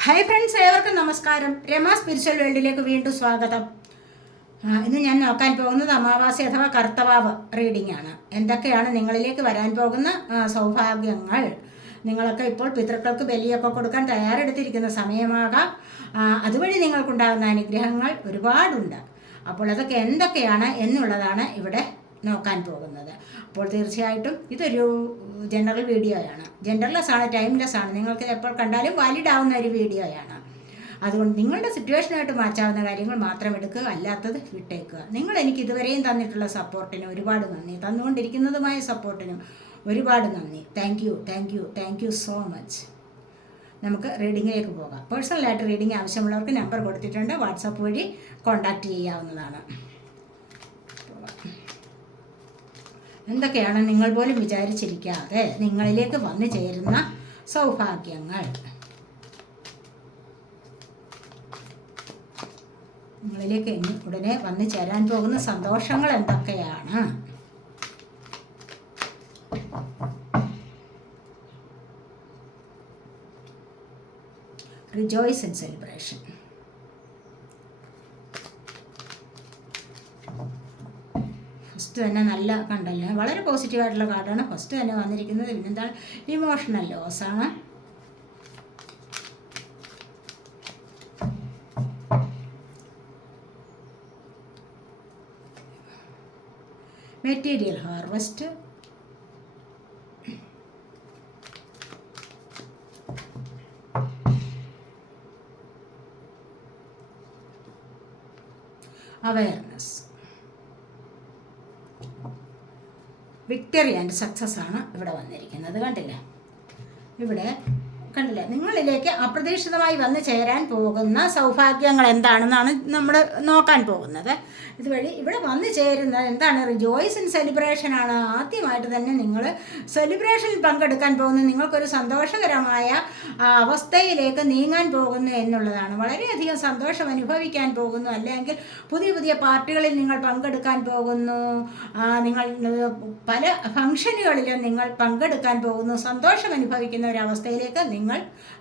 Hi friends, ഏവർക്കും നമസ്കാരം. Rama spiritual വേൾഡിലേക്ക് വീണ്ടും സ്വാഗതം. ഇന്ന് ഞാൻ നോക്കാൻ പോകുന്നത് അമാവാസി അഥവാ കർത്തവാവ് റീഡിംഗ് ആണ്. എന്തൊക്കെയാണ് നിങ്ങളിലേക്ക് വരാൻ പോകുന്ന സൗഭാഗ്യങ്ങൾ? നിങ്ങളൊക്കെ ഇപ്പോൾ പിതൃക്കൾക്ക് ബലിയൊക്കെ കൊടുക്കാൻ തയ്യാറെടുത്തിരിക്കുന്ന സമയമാകാം. അതുവഴി നിങ്ങൾക്കുണ്ടാകുന്ന അനുഗ്രഹങ്ങൾ ഒരുപാടുണ്ട്. അപ്പോൾ അതൊക്കെ എന്തൊക്കെയാണ് എന്നുള്ളതാണ് ഇവിടെ നോക്കാൻ പോകുന്നത്. അപ്പോൾ തീർച്ചയായിട്ടും ഇതൊരു ജനറൽ വീഡിയോയാണ്. ജെൻഡർലെസ് ആണ്, ടൈംലെസ് ആണ്. നിങ്ങൾക്ക് എപ്പോൾ കണ്ടാലും വാലിഡ് ആവുന്ന ഒരു വീഡിയോയാണ്. അതുകൊണ്ട് നിങ്ങളുടെ സിറ്റുവേഷനായിട്ട് മാറ്റാവുന്ന കാര്യങ്ങൾ മാത്രം എടുക്കുക, അല്ലാത്തത് വിട്ടേക്കുക. നിങ്ങൾ എനിക്ക് ഇതുവരെയും തന്നിട്ടുള്ള സപ്പോർട്ടിന് ഒരുപാട് നന്ദി, തന്നുകൊണ്ടിരിക്കുന്നതുമായ സപ്പോർട്ടിനും ഒരുപാട് നന്ദി. Thank you so much. നമുക്ക് റീഡിങ്ങിലേക്ക് പോകാം. പേഴ്സണലായിട്ട് റീഡിംഗ് ആവശ്യമുള്ളവർക്ക് നമ്പർ കൊടുത്തിട്ടുണ്ട്, വാട്സാപ്പ് വഴി കോൺടാക്റ്റ് ചെയ്യാവുന്നതാണ്. എന്തൊക്കെയാണ് നിങ്ങൾ പോലും വിചാരിച്ചിരിക്കാതെ നിങ്ങളിലേക്ക് വന്നു ചേരുന്ന സൗഭാഗ്യങ്ങൾ? നിങ്ങളിലേക്ക് ഉടനെ വന്നു ചേരാൻ പോകുന്ന സന്തോഷങ്ങൾ എന്തൊക്കെയാണ്? Rejoice and celebration. ഫസ്റ്റ് തന്നെ നല്ല കണ്ടല്ലേ, വളരെ പോസിറ്റീവായിട്ടുള്ള കാർഡാണ് ഫസ്റ്റ് തന്നെ വന്നിരിക്കുന്നത്. പിന്നെന്താണ്? ഇമോഷണൽ ലോസാണ്. Material harvest. Awareness. Victory and success ആണ് ഇവിടെ വന്നിരിക്കുന്നത്. കണ്ടില്ലേ? ഇവിടെ കണ്ടില്ലേ, നിങ്ങളിലേക്ക് അപ്രതീക്ഷിതമായി വന്നു ചേരാൻ പോകുന്ന സൗഭാഗ്യങ്ങൾ എന്താണെന്നാണ് നമ്മൾ നോക്കാൻ പോകുന്നത്. ഇതുവഴി ഇവിടെ വന്നു ചേരുന്നത് എന്താണ്? റിജോയ്സ് ഇൻ സെലിബ്രേഷൻ ആണ്. ആദ്യമായിട്ട് തന്നെ നിങ്ങൾ സെലിബ്രേഷനിൽ പങ്കെടുക്കാൻ പോകുന്നു. നിങ്ങൾക്കൊരു സന്തോഷകരമായ അവസ്ഥയിലേക്ക് നീങ്ങാൻ പോകുന്നു എന്നുള്ളതാണ്. വളരെയധികം സന്തോഷം അനുഭവിക്കാൻ പോകുന്നു. അല്ലെങ്കിൽ പുതിയ പുതിയ പാർട്ടികളിൽ നിങ്ങൾ പങ്കെടുക്കാൻ പോകുന്നു. നിങ്ങൾ പല ഫംഗ്ഷനുകളിലും നിങ്ങൾ പങ്കെടുക്കാൻ പോകുന്നു. സന്തോഷം അനുഭവിക്കുന്ന ഒരവസ്ഥയിലേക്ക് നിങ്ങൾ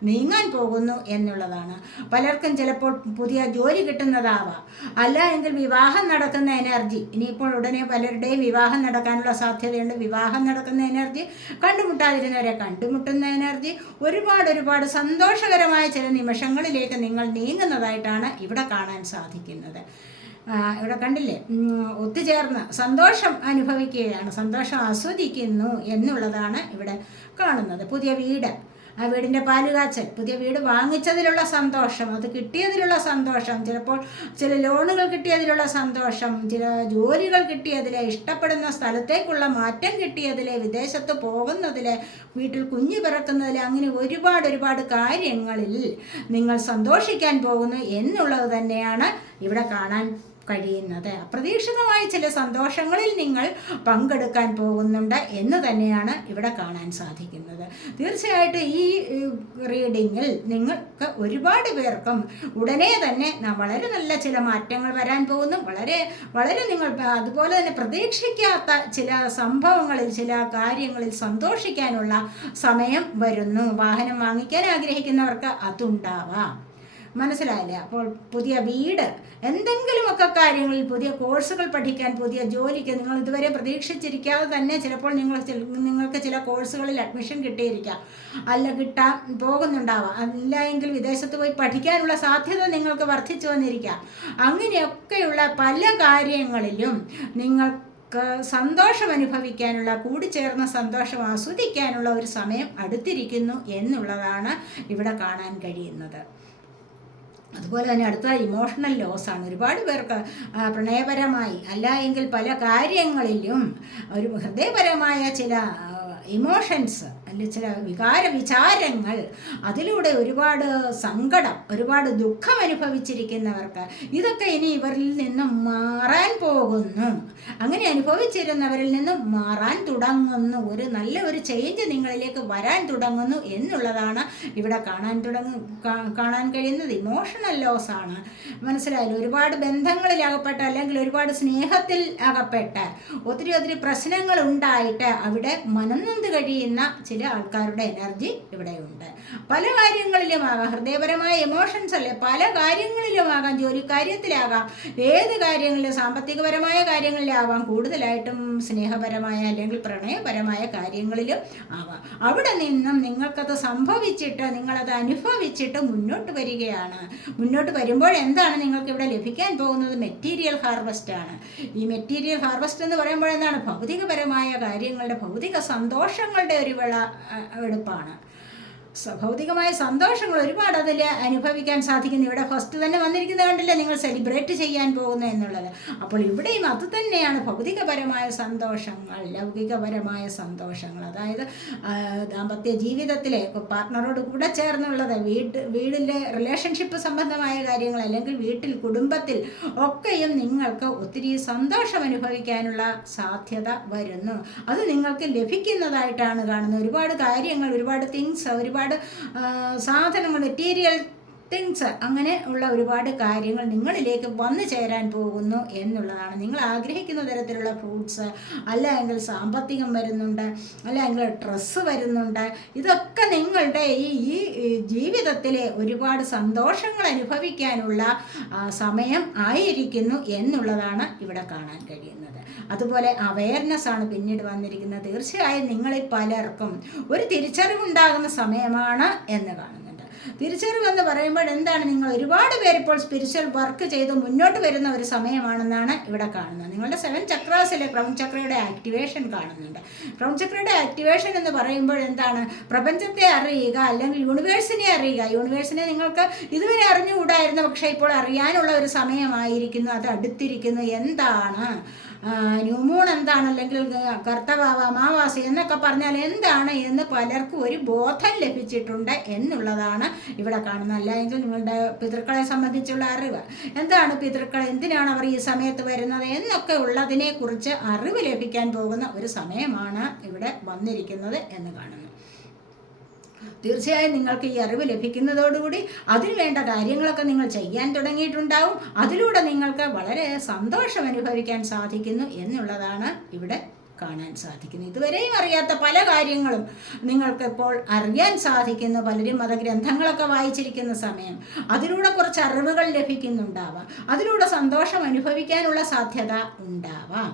നീങ്ങാൻ പോകുന്നു എന്നുള്ളതാണ്. പലർക്കും ചിലപ്പോൾ പുതിയ ജോലി കിട്ടുന്നതാവാം, അല്ല എങ്കിൽ വിവാഹം നടക്കുന്ന എനർജി. ഇനിയിപ്പോൾ ഉടനെ പലരുടെയും വിവാഹം നടക്കാനുള്ള സാധ്യതയുണ്ട്. വിവാഹം നടക്കുന്ന എനർജി, കണ്ടുമുട്ടാതിരുന്നവരെ കണ്ടുമുട്ടുന്ന എനർജി, ഒരുപാട് സന്തോഷകരമായ ചില നിമിഷങ്ങളിലേക്ക് നിങ്ങൾ നീങ്ങുന്നതായിട്ടാണ് ഇവിടെ കാണാൻ സാധിക്കുന്നത്. ഇവിടെ കണ്ടില്ലേ, ഒത്തുചേർന്ന് സന്തോഷം അനുഭവിക്കുകയാണ്, സന്തോഷം ആസ്വദിക്കുന്നു എന്നുള്ളതാണ് ഇവിടെ കാണുന്നത്. പുതിയ വീട്, ആ വീടിൻ്റെ പാലുകാച്ചൽ, പുതിയ വീട് വാങ്ങിച്ചതിലുള്ള സന്തോഷം, അത് കിട്ടിയതിലുള്ള സന്തോഷം, ചിലപ്പോൾ ചില ലോണുകൾ കിട്ടിയതിലുള്ള സന്തോഷം, ചില ജോലികൾ കിട്ടിയതിൽ, ഇഷ്ടപ്പെടുന്ന സ്ഥലത്തേക്കുള്ള മാറ്റം കിട്ടിയതിൽ, വിദേശത്ത് പോകുന്നതിൽ, വീട്ടിൽ കുഞ്ഞ് പിറക്കുന്നതിൽ, അങ്ങനെ ഒരുപാട് കാര്യങ്ങളിൽ നിങ്ങൾ സന്തോഷിക്കാൻ പോകുന്നു എന്നുള്ളത് തന്നെയാണ് ഇവിടെ കാണാൻ കഴിയുന്നത്. അപ്രതീക്ഷിതമായ ചില സന്തോഷങ്ങളിൽ നിങ്ങൾ പങ്കെടുക്കാൻ പോകുന്നുണ്ട് എന്ന് തന്നെയാണ് ഇവിടെ കാണാൻ സാധിക്കുന്നത്. തീർച്ചയായിട്ടും ഈ റീഡിങ്ങിൽ നിങ്ങൾക്ക് ഒരുപാട് പേർക്കും ഉടനെ തന്നെ വളരെ നല്ല ചില മാറ്റങ്ങൾ വരാൻ പോകുന്നു. വളരെ നിങ്ങൾ അതുപോലെ തന്നെ പ്രതീക്ഷിക്കാത്ത ചില സംഭവങ്ങളിൽ, ചില കാര്യങ്ങളിൽ സന്തോഷിക്കാനുള്ള സമയം വരുന്നു. വാഹനം വാങ്ങിക്കാൻ ആഗ്രഹിക്കുന്നവർക്ക് അതുണ്ടാവാം. മനസ്സിലായില്ലേ? അപ്പോൾ പുതിയ വീട്, എന്തെങ്കിലുമൊക്കെ കാര്യങ്ങളിൽ, പുതിയ കോഴ്സുകൾ പഠിക്കാൻ, പുതിയ ജോലിക്ക്, നിങ്ങൾ ഇതുവരെ പ്രതീക്ഷിച്ചിരിക്കാതെ തന്നെ ചിലപ്പോൾ നിങ്ങൾക്ക് ചില കോഴ്സുകളിൽ അഡ്മിഷൻ കിട്ടിയിരിക്കാം, അല്ല കിട്ടാൻ പോകുന്നുണ്ടാവാം, അല്ല എങ്കിൽ വിദേശത്ത് പോയി പഠിക്കാനുള്ള സാധ്യത നിങ്ങൾക്ക് വർദ്ധിച്ചു വന്നിരിക്കാം. അങ്ങനെയൊക്കെയുള്ള പല കാര്യങ്ങളിലും നിങ്ങൾക്ക് സന്തോഷം അനുഭവിക്കാനുള്ള, കൂടിച്ചേർന്ന സന്തോഷം ആസ്വദിക്കാനുള്ള ഒരു സമയം അടുത്തിരിക്കുന്നു എന്നുള്ളതാണ് ഇവിടെ കാണാൻ കഴിയുന്നത്. അതുപോലെ തന്നെ അടുത്ത ഇമോഷണൽ ലോസാണ്. ഒരുപാട് പേർക്ക് പ്രണയപരമായി, അല്ല എങ്കിൽ പല കാര്യങ്ങളിലും ഒരു ഹൃദയപരമായ ചില ഇമോഷൻസ്, അല്ലെങ്കിൽ ചില വിചാരങ്ങൾ, അതിലൂടെ ഒരുപാട് സങ്കടം, ഒരുപാട് ദുഃഖം അനുഭവിച്ചിരിക്കുന്നവർക്ക് ഇതൊക്കെ ഇനി ഇവരിൽ നിന്നും മാറാൻ പോകുന്നു. അങ്ങനെ അനുഭവിച്ചിരുന്നവരിൽ നിന്നും മാറാൻ തുടങ്ങുന്നു. നല്ല ഒരു ചേഞ്ച് നിങ്ങളിലേക്ക് വരാൻ തുടങ്ങുന്നു എന്നുള്ളതാണ് ഇവിടെ കാണാൻ കഴിയുന്നത്. ഇമോഷണൽ ലോസ് ആണ്. മനസ്സിലായാലും ഒരുപാട് ബന്ധങ്ങളിൽ അകപ്പെട്ട്, അല്ലെങ്കിൽ ഒരുപാട് സ്നേഹത്തിൽ അകപ്പെട്ട്, ഒത്തിരി പ്രശ്നങ്ങൾ ഉണ്ടായിട്ട് അവിടെ മനംനൊന്ത് കഴിയുന്ന ചില ചില ആൾക്കാരുടെ എനർജി ഇവിടെയുണ്ട്. പല കാര്യങ്ങളിലുമാകാം, ഹൃദയപരമായ എമോഷൻസ് അല്ലേ, പല കാര്യങ്ങളിലുമാകാം, ജോലി കാര്യത്തിലാകാം, ഏത് കാര്യങ്ങളിലും സാമ്പത്തികപരമായ കാര്യങ്ങളിലാവാം, കൂടുതലായിട്ടും സ്നേഹപരമായ അല്ലെങ്കിൽ പ്രണയപരമായ കാര്യങ്ങളിലും ആവാം. അവിടെ നിന്നും നിങ്ങൾക്കത് സംഭവിച്ചിട്ട് നിങ്ങളത് അനുഭവിച്ചിട്ട് മുന്നോട്ട് വരികയാണ്. മുന്നോട്ട് വരുമ്പോൾ എന്താണ് നിങ്ങൾക്ക് ഇവിടെ ലഭിക്കാൻ പോകുന്നത്? മെറ്റീരിയൽ ഹാർവസ്റ്റ് ആണ്. ഈ മെറ്റീരിയൽ ഹാർവസ്റ്റ് എന്ന് പറയുമ്പോൾ എന്താണ്? ഭൗതികപരമായ കാര്യങ്ങളുടെ, ഭൗതിക സന്തോഷങ്ങളുടെ ഒരു എടുപ്പാണ്. ഭൗതികമായ സന്തോഷങ്ങൾ ഒരുപാട് അതിൽ അനുഭവിക്കാൻ സാധിക്കുന്നു. ഇവിടെ ഫസ്റ്റ് തന്നെ വന്നിരിക്കുന്നത് കണ്ടില്ലേ, നിങ്ങൾ സെലിബ്രേറ്റ് ചെയ്യാൻ പോകുന്നു എന്നുള്ളത്. അപ്പോൾ ഇവിടെയും അത് തന്നെയാണ്, ഭൗതികപരമായ സന്തോഷങ്ങൾ, ലൗകികപരമായ സന്തോഷങ്ങൾ. അതായത് ദാമ്പത്യ ജീവിതത്തിലെ പാർട്ട്ണറോട് കൂടെ ചേർന്നുള്ളത്, വീടിലെ റിലേഷൻഷിപ്പ് സംബന്ധമായ കാര്യങ്ങൾ, അല്ലെങ്കിൽ വീട്ടിൽ, കുടുംബത്തിൽ ഒക്കെയും നിങ്ങൾക്ക് ഒത്തിരി സന്തോഷം അനുഭവിക്കാനുള്ള സാധ്യത വരുന്നു. അത് നിങ്ങൾക്ക് ലഭിക്കുന്നതായിട്ടാണ് കാണുന്നത്. ഒരുപാട് കാര്യങ്ങൾ, ഒരുപാട് തിങ്സ്, ഒരുപാട് സാധനങ്ങൾ, മെറ്റീരിയൽ തിങ്സ്, അങ്ങനെ ഉള്ള ഒരുപാട് കാര്യങ്ങൾ നിങ്ങളിലേക്ക് വന്നു ചേരാൻ പോകുന്നു എന്നുള്ളതാണ്. നിങ്ങൾ ആഗ്രഹിക്കുന്ന തരത്തിലുള്ള ഫ്രൂട്ട്സ്, അല്ലെങ്കിൽ സാമ്പത്തികം വരുന്നുണ്ട്, അല്ലെങ്കിൽ ഡ്രസ്സ് വരുന്നുണ്ട്. ഇതൊക്കെ നിങ്ങളുടെ ഈ ജീവിതത്തിലെ ഒരുപാട് സന്തോഷങ്ങൾ അനുഭവിക്കാനുള്ള സമയം ആയിരിക്കുന്നു എന്നുള്ളതാണ് ഇവിടെ കാണാൻ കഴിയുന്നത്. അതുപോലെ അവയർനെസ് ആണ് പിന്നീട് വന്നിരിക്കുന്നത്. തീർച്ചയായും നിങ്ങളിൽ പലർക്കും ഒരു തിരിച്ചറിവുണ്ടാകുന്ന സമയമാണ് എന്ന് കാണുന്നുണ്ട്. തിരിച്ചറിവെന്ന് പറയുമ്പോൾ എന്താണ്? നിങ്ങൾ ഒരുപാട് പേര് ഇപ്പോൾ സ്പിരിച്വൽ വർക്ക് ചെയ്ത് മുന്നോട്ട് വരുന്ന ഒരു സമയമാണെന്നാണ് ഇവിടെ കാണുന്നത്. നിങ്ങളുടെ 7 ചക്രാസിലെ ക്രൗൺ ചക്രയുടെ ആക്ടിവേഷൻ കാണുന്നുണ്ട്. ക്രൗൺ ചക്രയുടെ ആക്ടിവേഷൻ എന്ന് പറയുമ്പോൾ എന്താണ്? പ്രപഞ്ചത്തെ അറിയുക, അല്ലെങ്കിൽ യൂണിവേഴ്സിനെ അറിയുക. യൂണിവേഴ്സിനെ നിങ്ങൾക്ക് ഇതുവരെ അറിഞ്ഞുകൂടായിരുന്നു, പക്ഷേ ഇപ്പോൾ അറിയാനുള്ള ഒരു സമയമായിരിക്കുന്നു, അത് അടുത്തിരിക്കുന്നു. എന്താണ് ന്യൂമൂൺ, എന്താണ്, അല്ലെങ്കിൽ കർത്തവാവ, അമാവാസി എന്നൊക്കെ പറഞ്ഞാൽ എന്താണ് എന്ന് പലർക്കും ഒരു ബോധം ലഭിച്ചിട്ടുണ്ട് എന്നുള്ളതാണ് ഇവിടെ കാണുന്നത്. അല്ലെങ്കിൽ നിങ്ങളുടെ പിതൃക്കളെ സംബന്ധിച്ചുള്ള അറിവ്, എന്താണ് പിതൃക്കൾ, എന്തിനാണ് അവർ ഈ സമയത്ത് വരുന്നത് എന്നൊക്കെ ഉള്ളതിനെക്കുറിച്ച് അറിവ് ലഭിക്കാൻ പോകുന്ന ഒരു സമയമാണ് ഇവിടെ വന്നിരിക്കുന്നത് എന്ന് കാണുന്നു. തീർച്ചയായും നിങ്ങൾക്ക് ഈ അറിവ് ലഭിക്കുന്നതോടുകൂടി അതിന് വേണ്ട കാര്യങ്ങളൊക്കെ നിങ്ങൾ ചെയ്യാൻ തുടങ്ങിയിട്ടുണ്ടാവും. അതിലൂടെ നിങ്ങൾക്ക് വളരെ സന്തോഷം അനുഭവിക്കാൻ സാധിക്കുന്നു എന്നുള്ളതാണ് ഇവിടെ കാണാൻ സാധിക്കുന്നു. ഇതുവരെയും അറിയാത്ത പല കാര്യങ്ങളും നിങ്ങൾക്കിപ്പോൾ അറിയാൻ സാധിക്കുന്നു. പലരും മതഗ്രന്ഥങ്ങളൊക്കെ വായിച്ചിരിക്കുന്ന സമയം, അതിലൂടെ കുറച്ച് അറിവുകൾ ലഭിക്കുന്നുണ്ടാവാം, അതിലൂടെ സന്തോഷം അനുഭവിക്കാനുള്ള സാധ്യത ഉണ്ടാവാം.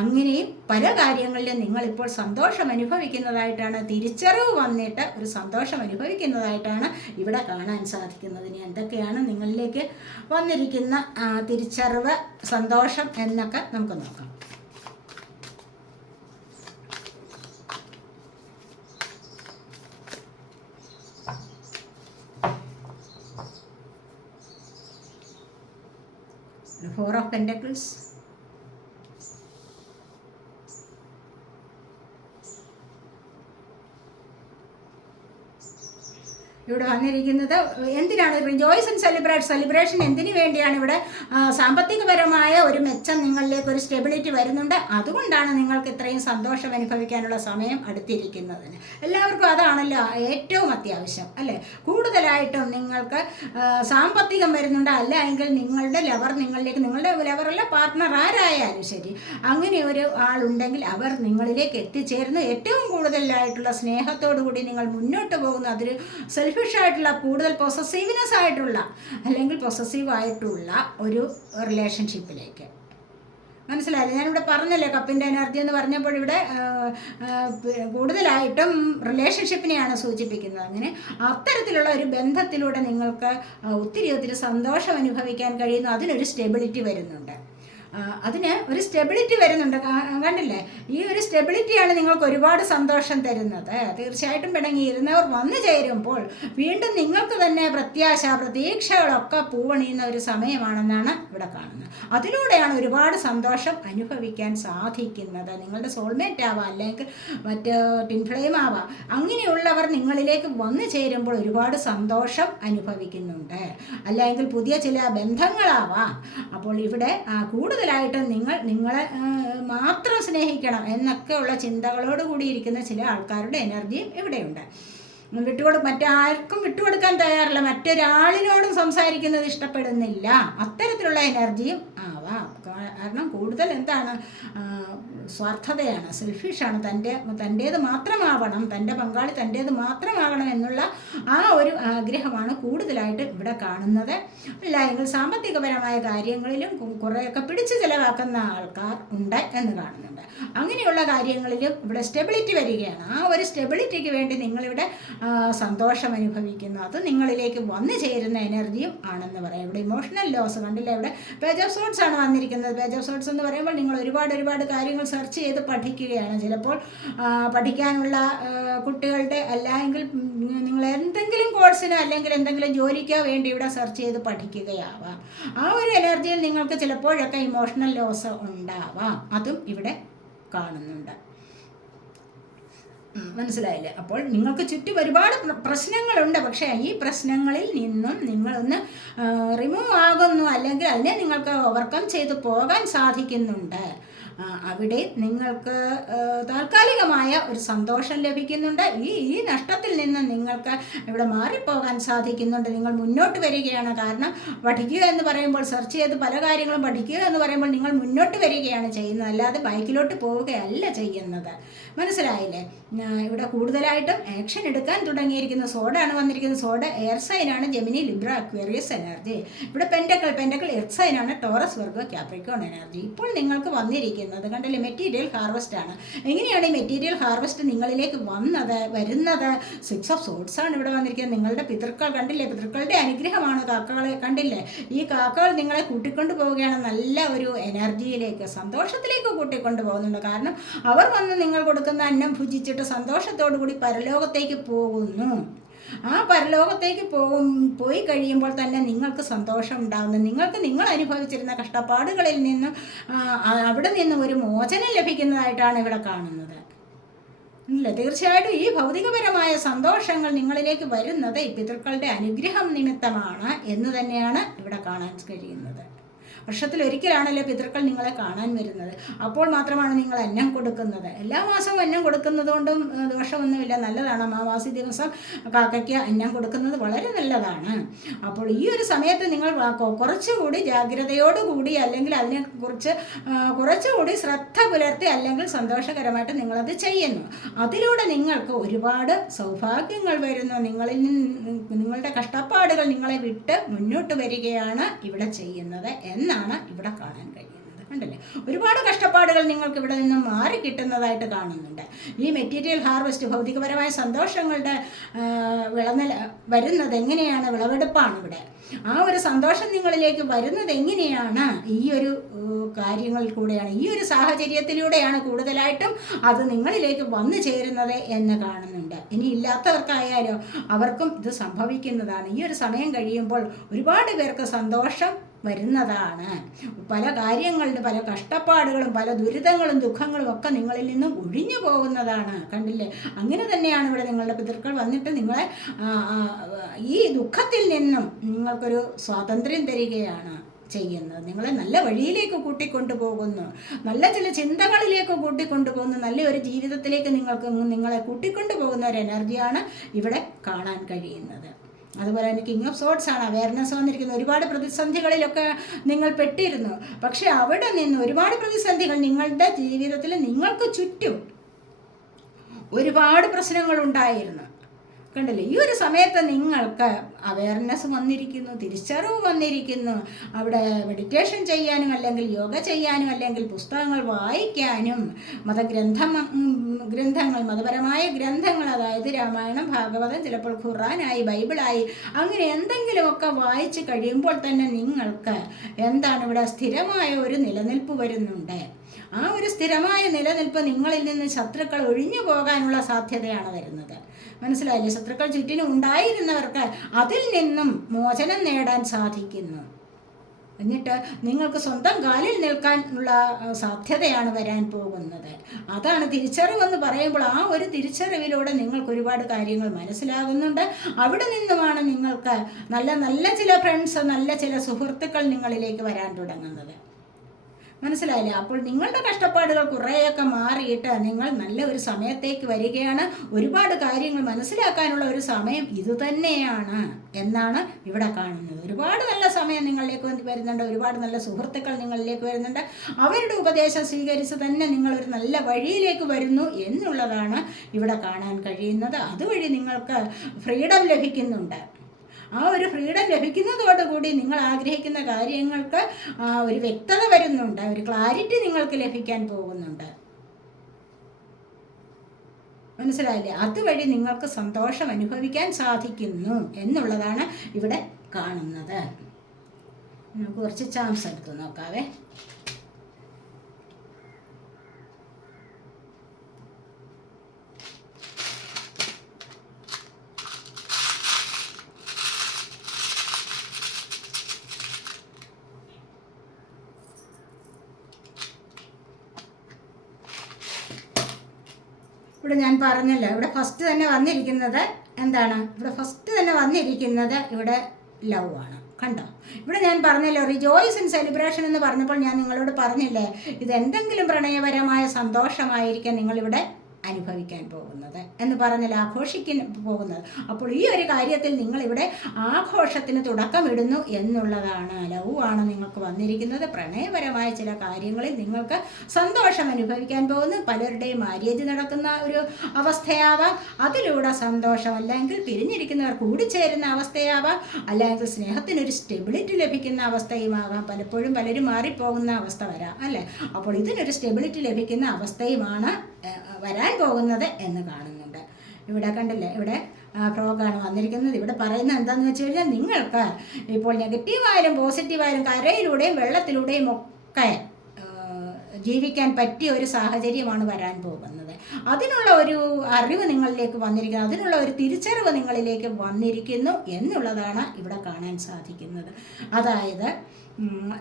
അങ്ങനെയും പല കാര്യങ്ങളിലും നിങ്ങളിപ്പോൾ സന്തോഷം അനുഭവിക്കുന്നതായിട്ടാണ്, തിരിച്ചറിവ് വന്നിട്ട് ഒരു സന്തോഷം അനുഭവിക്കുന്നതായിട്ടാണ് ഇവിടെ കാണാൻ സാധിക്കുന്നത്. ഇനി എന്തൊക്കെയാണ് നിങ്ങളിലേക്ക് വന്നിരിക്കുന്ന തിരിച്ചറിവ്, സന്തോഷം എന്നൊക്കെ നമുക്ക് നോക്കാം. Four of Pentacles, ഇവിടെ വന്നിരിക്കുന്നത് എന്തിനാണ്? Rejoice and celebrate. സെലിബ്രേഷൻ എന്തിനു വേണ്ടിയാണ്? ഇവിടെ സാമ്പത്തികപരമായ ഒരു മെച്ചം, നിങ്ങളിലേക്ക് ഒരു സ്റ്റെബിലിറ്റി വരുന്നുണ്ട്. അതുകൊണ്ടാണ് നിങ്ങൾക്ക് ഇത്രയും സന്തോഷം അനുഭവിക്കാനുള്ള സമയം അടുത്തിരിക്കുന്നതിന്. എല്ലാവർക്കും അതാണല്ലോ ഏറ്റവും അത്യാവശ്യം, അല്ലേ? കൂടുതലായിട്ടും നിങ്ങൾക്ക് സാമ്പത്തികം വരുന്നുണ്ട്, അല്ല എങ്കിൽ നിങ്ങളുടെ ലവർ നിങ്ങളിലേക്ക്, നിങ്ങളുടെ ലവറല്ല പാർട്ട്ണർ ആരായാലും ശരി, അങ്ങനെ ഒരു ആളുണ്ടെങ്കിൽ അവർ നിങ്ങളിലേക്ക് എത്തിച്ചേരുന്നു. ഏറ്റവും കൂടുതലായിട്ടുള്ള സ്നേഹത്തോടു കൂടി നിങ്ങൾ മുന്നോട്ട് പോകുന്നു. അതൊരു സെൽഫിഷായിട്ടുള്ള, കൂടുതൽ പൊസസീവ്നെസ് ആയിട്ടുള്ള, അല്ലെങ്കിൽ പൊസസീവായിട്ടുള്ള ഒരു റിലേഷൻഷിപ്പിലേക്ക്. മനസ്സിലായില്ലേ? ഞാനിവിടെ പറഞ്ഞല്ലേ, കപ്പിൻ്റെ എനർജി എന്ന് പറഞ്ഞപ്പോൾ ഇവിടെ കൂടുതലായിട്ടും റിലേഷൻഷിപ്പിനെയാണ് സൂചിപ്പിക്കുന്നത്. അങ്ങനെ അത്തരത്തിലുള്ള ഒരു ബന്ധത്തിലൂടെ നിങ്ങൾക്ക് ഒത്തിരി സന്തോഷം അനുഭവിക്കാൻ കഴിയുന്നു. അതിനൊരു സ്റ്റെബിലിറ്റി വരുന്നുണ്ട്. അതിന് ഒരു സ്റ്റെബിലിറ്റി വരുന്നുണ്ട്. കണ്ടില്ലേ? ഈ ഒരു സ്റ്റെബിലിറ്റിയാണ് നിങ്ങൾക്ക് ഒരുപാട് സന്തോഷം തരുന്നത്. തീർച്ചയായിട്ടും പിണങ്ങിയിരുന്നവർ വന്നു ചേരുമ്പോൾ വീണ്ടും നിങ്ങൾക്ക് തന്നെ പ്രതീക്ഷകളൊക്കെ പൂവണിയുന്ന ഒരു സമയമാണെന്നാണ് ഇവിടെ കാണുന്നത്. അതിലൂടെയാണ് ഒരുപാട് സന്തോഷം അനുഭവിക്കാൻ സാധിക്കുന്നത്. നിങ്ങളുടെ സോൾമേറ്റ് ആവാം, അല്ലെങ്കിൽ മറ്റ് ടിൻ ഫ്ലെയിം ആവാം. അങ്ങനെയുള്ളവർ നിങ്ങളിലേക്ക് വന്നു ചേരുമ്പോൾ ഒരുപാട് സന്തോഷം അനുഭവിക്കുന്നുണ്ട്. അല്ലെങ്കിൽ പുതിയ ചില ബന്ധങ്ങളാവാം. അപ്പോൾ ഇവിടെ കൂടുതലായിട്ടും നിങ്ങളെ മാത്രം സ്നേഹിക്കണം എന്നൊക്കെയുള്ള ചിന്തകളോട് കൂടിയിരിക്കുന്ന ചില ആൾക്കാരുടെ എനർജിയും ഇവിടെയുണ്ട്. മറ്റാർക്കും വിട്ടുകൊടുക്കാൻ തയ്യാറില്ല, മറ്റൊരാളിനോടും സംസാരിക്കുന്നത് ഇഷ്ടപ്പെടുന്നില്ല. അത്തരത്തിലുള്ള എനർജിയും ആവാം. കാരണം കൂടുതൽ എന്താണ്, സ്വാർത്ഥതയാണ്, സെൽഫിഷാണ്, തൻ്റേത് മാത്രമാവണം, തൻ്റെ പങ്കാളി തൻ്റേത് മാത്രമാകണം എന്നുള്ള ആ ഒരു ആഗ്രഹമാണ് കൂടുതലായിട്ട് ഇവിടെ കാണുന്നത്. അല്ല എങ്കിൽ സാമ്പത്തികപരമായ കാര്യങ്ങളിലും കുറേയൊക്കെ പിടിച്ചു ചിലവാക്കുന്ന ആൾക്കാർ ഉണ്ട് എന്ന് കാണുന്നുണ്ട്. അങ്ങനെയുള്ള കാര്യങ്ങളിലും ഇവിടെ സ്റ്റെബിലിറ്റി വരികയാണ്. ആ ഒരു സ്റ്റെബിലിറ്റിക്ക് വേണ്ടി നിങ്ങളിവിടെ സന്തോഷം അനുഭവിക്കുന്നു. അത് നിങ്ങളിലേക്ക് വന്നു ചേരുന്ന എനർജിയും ആണെന്ന് പറയാം. ഇവിടെ ഇമോഷണൽ ലോസ് കണ്ടില്ല, ഇവിടെ പേജ് ഓഫ് സോർട്സ് ആണ് വന്നിരിക്കുന്നത്. പേജ് ഓഫ് സോർട്സ് എന്ന് പറയുമ്പോൾ നിങ്ങൾ ഒരുപാട് കാര്യങ്ങൾ സെർച്ച് ചെയ്ത് പഠിക്കുകയാണ്. ചിലപ്പോൾ പഠിക്കാനുള്ള കുട്ടികളുടെ അല്ലെങ്കിൽ നിങ്ങൾ എന്തെങ്കിലും കോഴ്സിനോ അല്ലെങ്കിൽ എന്തെങ്കിലും ജോലിക്കോ വേണ്ടി ഇവിടെ സെർച്ച് ചെയ്ത് പഠിക്കുകയാവാം. ആ ഒരു എനർജിയിൽ നിങ്ങൾക്ക് ചിലപ്പോഴൊക്കെ ഇമോഷണൽ ലോസ് ഉണ്ടാവാം. അതും ഇവിടെ കാണുന്നുണ്ട്. മനസ്സിലായില്ലേ? അപ്പോൾ നിങ്ങൾക്ക് ചുറ്റും ഒരുപാട് പ്രശ്നങ്ങളുണ്ട്. പക്ഷേ ഈ പ്രശ്നങ്ങളിൽ നിന്നും നിങ്ങളൊന്ന് റിമൂവ് ആകുന്നു, അല്ലെങ്കിൽ അതിനെ നിങ്ങൾക്ക് ഓവർകം ചെയ്ത് പോകാൻ സാധിക്കുന്നുണ്ട്. അവിടെ നിങ്ങൾക്ക് താൽക്കാലികമായ ഒരു സന്തോഷം ലഭിക്കുന്നുണ്ട്. ഈ നഷ്ടത്തിൽ നിന്ന് നിങ്ങൾക്ക് ഇവിടെ മാറിപ്പോകാൻ സാധിക്കുന്നുണ്ട്. നിങ്ങൾ മുന്നോട്ട് വരികയാണ്. കാരണം പഠിക്കുക എന്ന് പറയുമ്പോൾ, സെർച്ച് ചെയ്ത് പല കാര്യങ്ങളും പഠിക്കുക എന്ന് പറയുമ്പോൾ നിങ്ങൾ മുന്നോട്ട് വരികയാണ് ചെയ്യുന്നത്, അല്ലാതെ ബൈക്കിലോട്ട് പോവുകയല്ല ചെയ്യുന്നത്. മനസ്സിലായില്ലേ? ഇവിടെ കൂടുതലായിട്ടും ആക്ഷൻ എടുക്കാൻ തുടങ്ങിയിരിക്കുന്ന സോഡാണ് വന്നിരിക്കുന്നത്. സോഡ എയർ സൈനാണ്, ജെമിനി, ലിബ്ര, അക്വേറിയസ് എനർജി. ഇവിടെ പെൻറ്റക്കിൾ എർത്ത് സൈനാണ്, ടോറസ്, വെർഗോ, ക്യാപ്രിക്കോൺ എനർജി. ഇപ്പോൾ നിങ്ങൾക്ക് വന്നിരിക്കുന്നത് കണ്ടില്ലേ, മെറ്റീരിയൽ ഹാർവെസ്റ്റ് ആണ്. എങ്ങനെയാണ് ഈ മെറ്റീരിയൽ ഹാർവെസ്റ്റ് നിങ്ങളിലേക്ക് വരുന്നത്? 6 ഓഫ് സോഡ്സ് ആണ് ഇവിടെ വന്നിരിക്കുന്നത്. നിങ്ങളുടെ പിതൃക്കൾ കണ്ടില്ലേ, പിതൃക്കളുടെ അനുഗ്രഹമാണ്. കാക്കകളെ കണ്ടില്ലേ, ഈ കാക്കകൾ നിങ്ങളെ കൂട്ടിക്കൊണ്ടു പോവുകയാണ് നല്ല ഒരു എനർജിയിലേക്ക്, സന്തോഷത്തിലേക്ക് കൂട്ടിക്കൊണ്ടു പോകുന്നുണ്ട്. കാരണം അവർ വന്ന് നിങ്ങൾ കൊടുക്കുന്ന അന്നം ഭുജിച്ചിട്ട് സന്തോഷത്തോടു കൂടി പരലോകത്തേക്ക് പോകുന്നു. ആ പരലോകത്തേക്ക് പോയി കഴിയുമ്പോൾ തന്നെ നിങ്ങൾക്ക് സന്തോഷം ഉണ്ടാകുന്നു. നിങ്ങൾ അനുഭവിച്ചിരുന്ന കഷ്ടപ്പാടുകളിൽ നിന്നും അവിടെ നിന്നും ഒരു മോചനം ലഭിക്കുന്നതായിട്ടാണ് ഇവിടെ കാണുന്നത്. ഇല്ല, തീർച്ചയായിട്ടും ഈ ഭൗതികപരമായ സന്തോഷങ്ങൾ നിങ്ങളിലേക്ക് വരുന്നത് ഈ പിതൃക്കളുടെ അനുഗ്രഹം നിമിത്തമാണ് എന്ന് തന്നെയാണ് ഇവിടെ കാണാൻ കഴിയുന്നത്. വർഷത്തിലൊരിക്കലാണല്ലോ പിതൃക്കൾ നിങ്ങളെ കാണാൻ വരുന്നത്. അപ്പോൾ മാത്രമാണ് നിങ്ങൾ അന്നം കൊടുക്കുന്നത്. എല്ലാ മാസവും അന്നം കൊടുക്കുന്നത് കൊണ്ടും ദോഷമൊന്നുമില്ല, നല്ലതാണ്. അമാവാസി ദിവസം കാക്കയ്ക്ക് അന്നം കൊടുക്കുന്നത് വളരെ നല്ലതാണ്. അപ്പോൾ ഈ ഒരു സമയത്ത് നിങ്ങൾ കുറച്ചുകൂടി ജാഗ്രതയോടുകൂടി, അല്ലെങ്കിൽ അതിനെക്കുറിച്ച് കുറച്ചുകൂടി ശ്രദ്ധ പുലർത്തി, അല്ലെങ്കിൽ സന്തോഷകരമായിട്ട് നിങ്ങളത് ചെയ്യുന്നു. അതിലൂടെ നിങ്ങൾക്ക് ഒരുപാട് സൗഭാഗ്യങ്ങൾ വരുന്നു. നിങ്ങളുടെ കഷ്ടപ്പാടുകൾ നിങ്ങളെ വിട്ട് മുന്നോട്ട് വരികയാണ് ഇവിടെ ചെയ്യുന്നത് എന്നാണ് ഇവിടെ കാണാൻ കഴിയുന്നത്. കണ്ടല്ലേ, ഒരുപാട് കഷ്ടപ്പാടുകൾ നിങ്ങൾക്ക് ഇവിടെ നിന്നും മാറി കിട്ടുന്നതായിട്ട് കാണുന്നുണ്ട്. ഈ മെറ്റീരിയൽ ഹാർവെസ്റ്റ്, ഭൗതികപരമായ സന്തോഷങ്ങളുടെ വരുന്നത് എങ്ങനെയാണ്? വിളവെടുപ്പാണ് ഇവിടെ. ആ ഒരു സന്തോഷം നിങ്ങളിലേക്ക് വരുന്നത് എങ്ങനെയാണ്? ഈ ഒരു കാര്യങ്ങളിൽ കൂടെയാണ്, ഈ ഒരു സാഹചര്യത്തിലൂടെയാണ് കൂടുതലായിട്ടും അത് നിങ്ങളിലേക്ക് വന്നു ചേരുന്നത് എന്ന് കാണുന്നുണ്ട്. ഇനി ഇല്ലാത്തവർക്കായാലോ അവർക്കും ഇത് സംഭവിക്കുന്നതാണ്. ഈ ഒരു സമയം കഴിയുമ്പോൾ ഒരുപാട് പേർക്ക് സന്തോഷം വരുന്നതാണ്. പല കാര്യങ്ങളുടെ, പല കഷ്ടപ്പാടുകളും, പല ദുരിതങ്ങളും ദുഃഖങ്ങളും ഒക്കെ നിങ്ങളിൽ നിന്നും ഒഴിഞ്ഞു പോകുന്നതാണ്. കണ്ടില്ലേ, അങ്ങനെ തന്നെയാണ് ഇവിടെ നിങ്ങളുടെ പിതൃക്കൾ വന്നിട്ട് നിങ്ങളെ ഈ ദുഃഖത്തിൽ നിന്നും നിങ്ങൾക്കൊരു സ്വാതന്ത്ര്യം തരികയാണ് ചെയ്യുന്നത്. നിങ്ങളെ നല്ല വഴിയിലേക്ക് കൂട്ടിക്കൊണ്ടുപോകുന്നു, നല്ല ചില ചിന്തകളിലേക്ക് കൂട്ടിക്കൊണ്ടുപോകുന്നു, നല്ലൊരു ജീവിതത്തിലേക്ക് നിങ്ങളെ കൂട്ടിക്കൊണ്ടുപോകുന്ന ഒരു എനർജിയാണ് ഇവിടെ കാണാൻ കഴിയുന്നത്. അതുപോലെ തന്നെ കിങ് ഓഫ് സോർട്സ് ആണ്, അവയർനെസ് വന്നിരിക്കുന്നത്. ഒരുപാട് പ്രതിസന്ധികളിലൊക്കെ നിങ്ങൾ പെട്ടിരുന്നു. പക്ഷെ അവിടെ നിന്ന് ഒരുപാട് പ്രതിസന്ധികൾ നിങ്ങളുടെ ജീവിതത്തിൽ നിങ്ങൾക്ക് ചുറ്റും ഒരുപാട് പ്രശ്നങ്ങൾ ഉണ്ടായിരുന്നു. കണ്ടില്ലേ, ഈ ഒരു സമയത്ത് നിങ്ങൾക്ക് അവയർനെസ് വന്നിരിക്കുന്നു, തിരിച്ചറിവ് വന്നിരിക്കുന്നു. അവിടെ മെഡിറ്റേഷൻ ചെയ്യാനും, അല്ലെങ്കിൽ യോഗ ചെയ്യാനും, അല്ലെങ്കിൽ പുസ്തകങ്ങൾ വായിക്കാനും, ഗ്രന്ഥങ്ങൾ, മതപരമായ ഗ്രന്ഥങ്ങൾ, അതായത് രാമായണം, ഭാഗവതം, ചിലപ്പോൾ ഖുർആനായി, ബൈബിളായി, അങ്ങനെ എന്തെങ്കിലുമൊക്കെ വായിച്ച് കഴിയുമ്പോൾ തന്നെ നിങ്ങൾക്ക് എന്താണ് ഇവിടെ സ്ഥിരമായ ഒരു നിലനിൽപ്പ് വരുന്നുണ്ട്. ആ ഒരു സ്ഥിരമായ നിലനിൽപ്പ് നിങ്ങളിൽ നിന്ന് ശത്രുക്കൾ ഒഴിഞ്ഞു പോകാനുള്ള സാധ്യതയാണ് വരുന്നത്. മനസ്സിലായില്ലേ? ശത്രുക്കൾ ചുറ്റിനും ഉണ്ടായിരുന്നവർക്ക് അതിൽ നിന്നും മോചനം നേടാൻ സാധിക്കുന്നു. എന്നിട്ട് നിങ്ങൾക്ക് സ്വന്തം കാലിൽ നിൽക്കാനുള്ള സാധ്യതയാണ് വരാൻ പോകുന്നത്. അതാണ് തിരിച്ചറിവെന്ന് പറയുമ്പോൾ, ആ ഒരു തിരിച്ചറിവിലൂടെ നിങ്ങൾക്ക് ഒരുപാട് കാര്യങ്ങൾ മനസ്സിലാകുന്നുണ്ട്. അവിടെ നിന്നുമാണ് നിങ്ങൾക്ക് നല്ല ചില ഫ്രണ്ട്സ്, നല്ല ചില സുഹൃത്തുക്കൾ നിങ്ങളിലേക്ക് വരാൻ തുടങ്ങുന്നത്. മനസ്സിലായില്ലേ? അപ്പോൾ നിങ്ങളുടെ കഷ്ടപ്പാടുകൾ കുറേയൊക്കെ മാറിയിട്ട് നിങ്ങൾ നല്ല ഒരു സമയത്തേക്ക് വരികയാണ്. ഒരുപാട് കാര്യങ്ങൾ മനസ്സിലാക്കാനുള്ള ഒരു സമയം ഇതുതന്നെയാണ് എന്നാണ് ഇവിടെ കാണുന്നത്. ഒരുപാട് നല്ല സമയം നിങ്ങളിലേക്ക് വരുന്നുണ്ട്. ഒരുപാട് നല്ല സുഹൃത്തുക്കൾ നിങ്ങളിലേക്ക് വരുന്നുണ്ട്. അവരുടെ ഉപദേശം സ്വീകരിച്ച് തന്നെ നിങ്ങളൊരു നല്ല വഴിയിലേക്ക് വരുന്നു എന്നുള്ളതാണ് ഇവിടെ കാണാൻ കഴിയുന്നത്. അതുവഴി നിങ്ങൾക്ക് ഫ്രീഡം ലഭിക്കുന്നുണ്ട്. ആ ഒരു ഫ്രീഡം ലഭിക്കുന്നതോടുകൂടി നിങ്ങൾ ആഗ്രഹിക്കുന്ന കാര്യങ്ങൾക്ക് ഒരു വ്യക്തത വരുന്നുണ്ട്, ഒരു ക്ലാരിറ്റി നിങ്ങൾക്ക് ലഭിക്കാൻ പോകുന്നുണ്ട്. മനസ്സിലായില്ലേ? അതുവഴി നിങ്ങൾക്ക് സന്തോഷം അനുഭവിക്കാൻ സാധിക്കുന്നു എന്നുള്ളതാണ് ഇവിടെ കാണുന്നത്. നമുക്ക് കുറച്ച് ചാൻസ് എടുത്ത് നോക്കാവേ. ഇവിടെ ഞാൻ പറഞ്ഞല്ലോ, ഇവിടെ ഫസ്റ്റ് തന്നെ വന്നിരിക്കുന്നത് എന്താണ്? ഇവിടെ ഫസ്റ്റ് തന്നെ വന്നിരിക്കുന്നത് ഇവിടെ ലവ് ആണ്. കണ്ടോ? ഇവിടെ ഞാൻ പറഞ്ഞല്ലോ റിജോയ്സ് ഇൻ സെലിബ്രേഷൻ എന്ന് പറഞ്ഞപ്പോൾ ഞാൻ നിങ്ങളോട് പറഞ്ഞില്ലേ, ഇത് എന്തെങ്കിലും പ്രണയപരമായ സന്തോഷമായിരിക്കാം നിങ്ങളിവിടെ അനുഭവിക്കാൻ പോകുന്നത് എന്ന് പറഞ്ഞാൽ ആഘോഷിക്കാൻ പോകുന്നത്. അപ്പോൾ ഈ ഒരു കാര്യത്തിൽ നിങ്ങളിവിടെ ആഘോഷത്തിന് തുടക്കമിടുന്നു എന്നുള്ളതാണ്. ലവ് ആണ് നിങ്ങൾക്ക് വന്നിരിക്കുന്നത്. പ്രണയപരമായ ചില കാര്യങ്ങളിൽ നിങ്ങൾക്ക് സന്തോഷം അനുഭവിക്കാൻ പോകുന്നു. പലരുടെയും മാര്യേജ് നടക്കുന്ന ഒരു അവസ്ഥയാവാം. അതിലൂടെ സന്തോഷം, അല്ലെങ്കിൽ പിരിഞ്ഞിരിക്കുന്നവർ കൂടിച്ചേരുന്ന അവസ്ഥയാവാം, അല്ലെങ്കിൽ സ്നേഹത്തിനൊരു സ്റ്റെബിലിറ്റി ലഭിക്കുന്ന അവസ്ഥയുമാകാം. പലപ്പോഴും പലരും മാറിപ്പോകുന്ന അവസ്ഥ വരാം അല്ലേ? അപ്പോൾ ഇതിനൊരു സ്റ്റെബിലിറ്റി ലഭിക്കുന്ന അവസ്ഥയുമാണ് വരാൻ പോകുന്നത് എന്ന് കാണുന്നുണ്ട്. ഇവിടെ കണ്ടില്ലേ, ഇവിടെ ഫ്രോഗാണ് വന്നിരിക്കുന്നത്. ഇവിടെ പറയുന്നത് എന്താണെന്ന് വെച്ച് കഴിഞ്ഞാൽ, നിങ്ങൾക്ക് ഇപ്പോൾ നെഗറ്റീവായാലും പോസിറ്റീവായാലും കരയിലൂടെയും വെള്ളത്തിലൂടെയും ഒക്കെ ജീവിക്കാൻ പറ്റിയ ഒരു സാഹചര്യമാണ് വരാൻ പോകുന്നത്. അതിനുള്ള ഒരു അറിവ് നിങ്ങളിലേക്ക് വന്നിരിക്കുന്നു, അതിനുള്ള ഒരു തിരിച്ചറിവ് നിങ്ങളിലേക്ക് വന്നിരിക്കുന്നു എന്നുള്ളതാണ് ഇവിടെ കാണാൻ സാധിക്കുന്നത്. അതായത്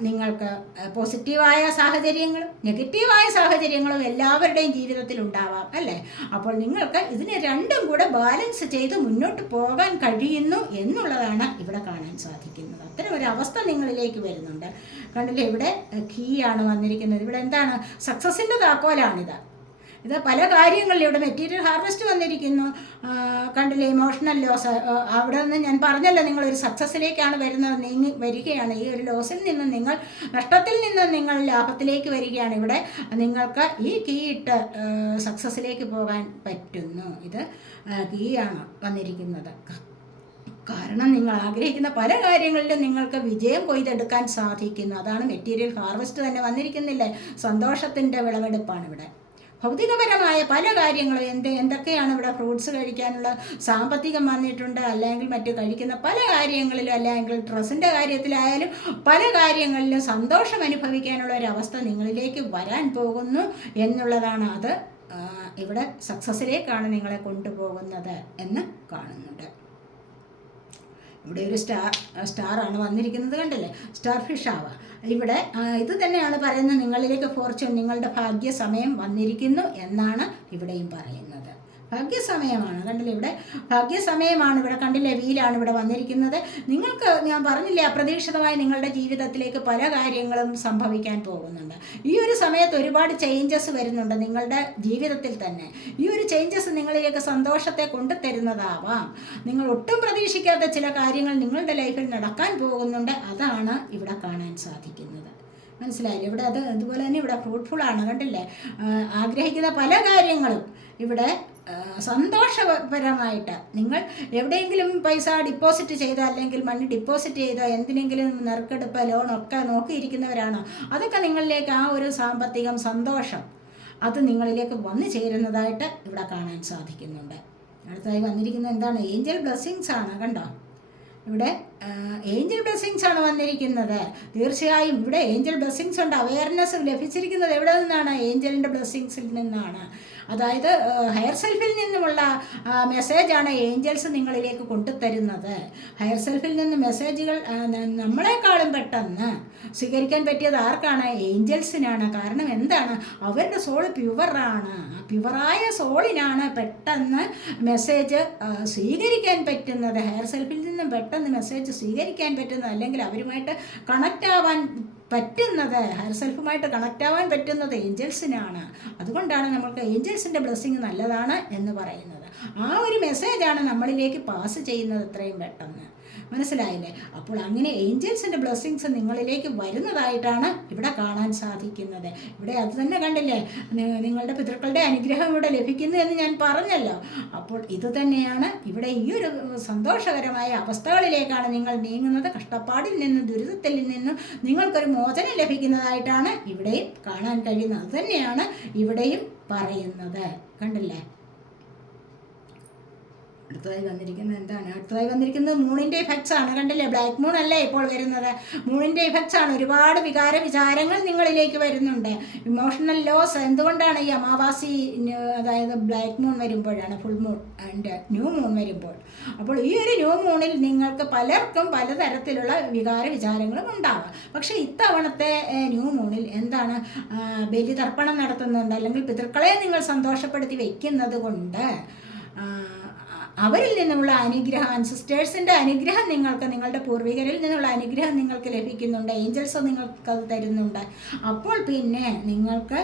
നിങ്ങൾക്ക് പോസിറ്റീവായ സാഹചര്യങ്ങളും നെഗറ്റീവായ സാഹചര്യങ്ങളും എല്ലാവരുടെയും ജീവിതത്തിൽ ഉണ്ടാവാം അല്ലേ? അപ്പോൾ നിങ്ങൾക്ക് ഇതിനെ രണ്ടും കൂടെ ബാലൻസ് ചെയ്ത് മുന്നോട്ട് പോകാൻ കഴിയുന്നു എന്നുള്ളതാണ് ഇവിടെ കാണാൻ സാധിക്കുന്നത്. അത്തരം ഒരു അവസ്ഥ നിങ്ങളിലേക്ക് വരുന്നുണ്ട്. കണ്ടില്ലേ, ഇവിടെ കീ ആണ് വന്നിരിക്കുന്നത്. ഇവിടെ എന്താണ്? സക്സസിൻ്റെ താക്കോലാണിത്. ഇത് പല കാര്യങ്ങളിലും ഇവിടെ മെറ്റീരിയൽ ഹാർവെസ്റ്റ് വന്നിരിക്കുന്നു. കണ്ടില്ലേ, ഇമോഷണൽ ലോസ്. അവിടെ നിന്ന് ഞാൻ പറഞ്ഞല്ലോ, നിങ്ങളൊരു സക്സസ്സിലേക്കാണ് വരുന്നത്, നീങ്ങി വരികയാണ്. ഈ ഒരു ലോസിൽ നിന്ന് നിങ്ങൾ, നഷ്ടത്തിൽ നിന്ന് നിങ്ങൾ ലാഭത്തിലേക്ക് വരികയാണ്. ഇവിടെ നിങ്ങൾക്ക് ഈ കീ ഇട്ട് സക്സസ്സിലേക്ക് പോകാൻ പറ്റുന്നു. ഇത് കീ ആണ് വന്നിരിക്കുന്നത്. കാരണം നിങ്ങൾ ആഗ്രഹിക്കുന്ന പല കാര്യങ്ങളിലും നിങ്ങൾക്ക് വിജയം കൊയ്തെടുക്കാൻ സാധിക്കുന്നു. അതാണ് മെറ്റീരിയൽ ഹാർവെസ്റ്റ് തന്നെ വന്നിരിക്കുന്നില്ലേ? സന്തോഷത്തിൻ്റെ വിളവെടുപ്പാണ് ഇവിടെ. ഭൗതികപരമായ പല കാര്യങ്ങളും എന്തൊക്കെയാണ് ഇവിടെ? ഫ്രൂട്ട്സ് കഴിക്കാനുള്ള സാമ്പത്തികം വന്നിട്ടുണ്ട്, അല്ലെങ്കിൽ മറ്റു കഴിക്കുന്ന പല കാര്യങ്ങളിലും, അല്ലെങ്കിൽ ഡ്രസ്സിൻ്റെ കാര്യത്തിലായാലും പല കാര്യങ്ങളിലും സന്തോഷം അനുഭവിക്കാനുള്ള ഒരവസ്ഥ നിങ്ങളിലേക്ക് വരാൻ പോകുന്നു എന്നുള്ളതാണ്. അത് ഇവിടെ സക്സസ്സിലേക്കാണ് നിങ്ങളെ കൊണ്ടുപോകുന്നത് എന്ന് കാണുന്നുണ്ട്. ഇവിടെ ഒരു സ്റ്റാറാണ് വന്നിരിക്കുന്നത്. കണ്ടില്ലേ, സ്റ്റാർ ഫിഷ് ആവുക. ഇവിടെ ഇത് തന്നെയാണ് പറയുന്നത്, നിങ്ങളിലേക്ക് ഫോർച്യൂൺ, നിങ്ങളുടെ ഭാഗ്യസമയം വന്നിരിക്കുന്നു എന്നാണ് ഇവിടെയും പറയുന്നത്. ഭാഗ്യസമയമാണ്. കണ്ടില്ലേ, ഇവിടെ ഭാഗ്യസമയമാണ്. ഇവിടെ കണ്ടില്ലേ, വീലാണ് ഇവിടെ വന്നിരിക്കുന്നത്. നിങ്ങൾക്ക് ഞാൻ പറഞ്ഞില്ലേ, അപ്രതീക്ഷിതമായി നിങ്ങളുടെ ജീവിതത്തിലേക്ക് പല കാര്യങ്ങളും സംഭവിക്കാൻ പോകുന്നുണ്ട്. ഈ ഒരു സമയത്ത് ഒരുപാട് ചേഞ്ചസ് വരുന്നുണ്ട് നിങ്ങളുടെ ജീവിതത്തിൽ തന്നെ. ഈ ഒരു ചേഞ്ചസ് നിങ്ങളിലേക്ക് സന്തോഷത്തെ കൊണ്ടുതരുന്നതാവാം. നിങ്ങൾ ഒട്ടും പ്രതീക്ഷിക്കാത്ത ചില കാര്യങ്ങൾ നിങ്ങളുടെ ലൈഫിൽ നടക്കാൻ പോകുന്നുണ്ട്. അതാണ് ഇവിടെ കാണാൻ സാധിക്കുന്നത്. മനസ്സിലായില്ലേ? ഇവിടെ അതുപോലെ തന്നെ ഇവിടെ ഫ്രൂട്ട്ഫുൾ ആണ്. കണ്ടില്ലേ, ആഗ്രഹിക്കുന്ന പല കാര്യങ്ങളും ഇവിടെ സന്തോഷപരമായിട്ട് നിങ്ങൾ എവിടെയെങ്കിലും പൈസ ഡിപ്പോസിറ്റ് ചെയ്തോ, അല്ലെങ്കിൽ മണി ഡിപ്പോസിറ്റ് ചെയ്തോ, എന്തിനെങ്കിലും നറുക്കെടുപ്പ് ലോണൊക്കെ നോക്കിയിരിക്കുന്നവരാണോ, അതൊക്കെ നിങ്ങളിലേക്ക് ആ ഒരു സാമ്പത്തികം സന്തോഷം അത് നിങ്ങളിലേക്ക് വന്നു ചേരുന്നതായിട്ട് ഇവിടെ കാണാൻ സാധിക്കുന്നുണ്ട്. അടുത്തതായി വന്നിരിക്കുന്നത് എന്താണ്? ഏഞ്ചൽ ബ്ലെസ്സിങ്സ് ആണ്. കണ്ടോ, ഇവിടെ ഏഞ്ചൽ ബ്ലെസ്സിങ്സ് ആണ് വന്നിരിക്കുന്നത്. തീർച്ചയായും ഇവിടെ ഏഞ്ചൽ ബ്ലെസ്സിങ്സ് ഉണ്ട്. അവയർനെസ് ലഭിച്ചിരിക്കുന്നത് എവിടെ നിന്നാണ്? ഏഞ്ചലിൻ്റെ ബ്ലെസ്സിങ്സിൽ നിന്നാണ്. അതായത് ഹയർ സെൽഫിൽ നിന്നുമുള്ള മെസ്സേജാണ് ഏഞ്ചൽസ് നിങ്ങളിലേക്ക് കൊണ്ടുതരുന്നത്. ഹയർ സെൽഫിൽ നിന്ന് മെസ്സേജുകൾ നമ്മളെക്കാളും പെട്ടെന്ന് സ്വീകരിക്കാൻ പറ്റിയത് ആർക്കാണ്? ഏഞ്ചൽസിനാണ്. കാരണം എന്താണ്? അവരുടെ സോൾ പ്യുവറാണ്. പ്യുവറായ സോളിനാണ് പെട്ടെന്ന് മെസ്സേജ് സ്വീകരിക്കാൻ പറ്റുന്നത്. ഹയർ സെൽഫിൽ നിന്നും പെട്ടെന്ന് മെസ്സേജ് സ്വീകരിക്കാൻ പറ്റുന്നത്, അല്ലെങ്കിൽ അവരുമായിട്ട് കണക്റ്റ് ആവാൻ പറ്റുന്നത്, ഹയർ സെൽഫുമായിട്ട് കണക്റ്റ് ആവാൻ പറ്റുന്നത് ഏഞ്ചൽസിനാണ്. അതുകൊണ്ടാണ് നമ്മൾക്ക് ഏഞ്ചൽസിൻ്റെ ബ്ലെസ്സിങ് നല്ലതാണ് എന്ന് പറയുന്നത്. ആ ഒരു മെസ്സേജാണ് നമ്മളിലേക്ക് പാസ് ചെയ്യുന്നത് എത്രയും പെട്ടെന്ന്. മനസ്സിലായില്ലേ? അപ്പോൾ അങ്ങനെ ഏഞ്ചൽസിൻ്റെ ബ്ലെസ്സിങ്സ് നിങ്ങളിലേക്ക് വരുന്നതായിട്ടാണ് ഇവിടെ കാണാൻ സാധിക്കുന്നത്. ഇവിടെ അത് തന്നെ കണ്ടില്ലേ, നിങ്ങളുടെ പിതൃക്കളുടെ അനുഗ്രഹം ഇവിടെ ലഭിക്കുന്നു എന്ന് ഞാൻ പറഞ്ഞല്ലോ. അപ്പോൾ ഇത് തന്നെയാണ് ഇവിടെ ഈ ഒരു സന്തോഷകരമായ അവസ്ഥകളിലേക്കാണ് നിങ്ങൾ നീങ്ങുന്നത്. കഷ്ടപ്പാടിൽ നിന്നും ദുരിതത്തിൽ നിന്നും നിങ്ങൾക്കൊരു മോചനം ലഭിക്കുന്നതായിട്ടാണ് ഇവിടെയും കാണാൻ കഴിയുന്നത്. അത് തന്നെയാണ് ഇവിടെയും പറയുന്നത്. കണ്ടില്ലേ? അടുത്തതായി വന്നിരിക്കുന്നത് എന്താണ്? അടുത്തതായി വന്നിരിക്കുന്നത് മൂണിൻ്റെ ഇഫക്ട്സ് ആണ്. കണ്ടില്ലേ? ബ്ലാക്ക് മൂൺ അല്ലേ ഇപ്പോൾ വരുന്നത്? മൂണിൻ്റെ ഇഫക്ട്സ് ആണ്. ഒരുപാട് വികാര വിചാരങ്ങൾ നിങ്ങളിലേക്ക് വരുന്നുണ്ട്. Emotional loss. എന്തുകൊണ്ടാണ് ഈ അമാവാസി, അതായത് ബ്ലാക്ക് മൂൺ വരുമ്പോഴാണ്, full moon and new moon വരുമ്പോൾ. അപ്പോൾ ഈ ഒരു ന്യൂ മൂണിൽ നിങ്ങൾക്ക് പലർക്കും പലതരത്തിലുള്ള വികാര വിചാരങ്ങളും ഉണ്ടാവാം. പക്ഷേ ഇത്തവണത്തെ ന്യൂ മൂണിൽ എന്താണ്, ബലിതർപ്പണം നടത്തുന്നുണ്ട്, അല്ലെങ്കിൽ പിതൃക്കളെ നിങ്ങൾ സന്തോഷപ്പെടുത്തി വയ്ക്കുന്നത് കൊണ്ട് അവരിൽ നിന്നുള്ള അനുഗ്രഹം, അൻസിസ്റ്റേഴ്സിൻ്റെ അനുഗ്രഹം നിങ്ങൾക്ക്, നിങ്ങളുടെ പൂർവികരിൽ നിന്നുള്ള അനുഗ്രഹം നിങ്ങൾക്ക് ലഭിക്കുന്നുണ്ട്. ഏഞ്ചൽസ് നിങ്ങൾക്കത് തരുന്നുണ്ട്. അപ്പോൾ പിന്നെ നിങ്ങൾക്ക്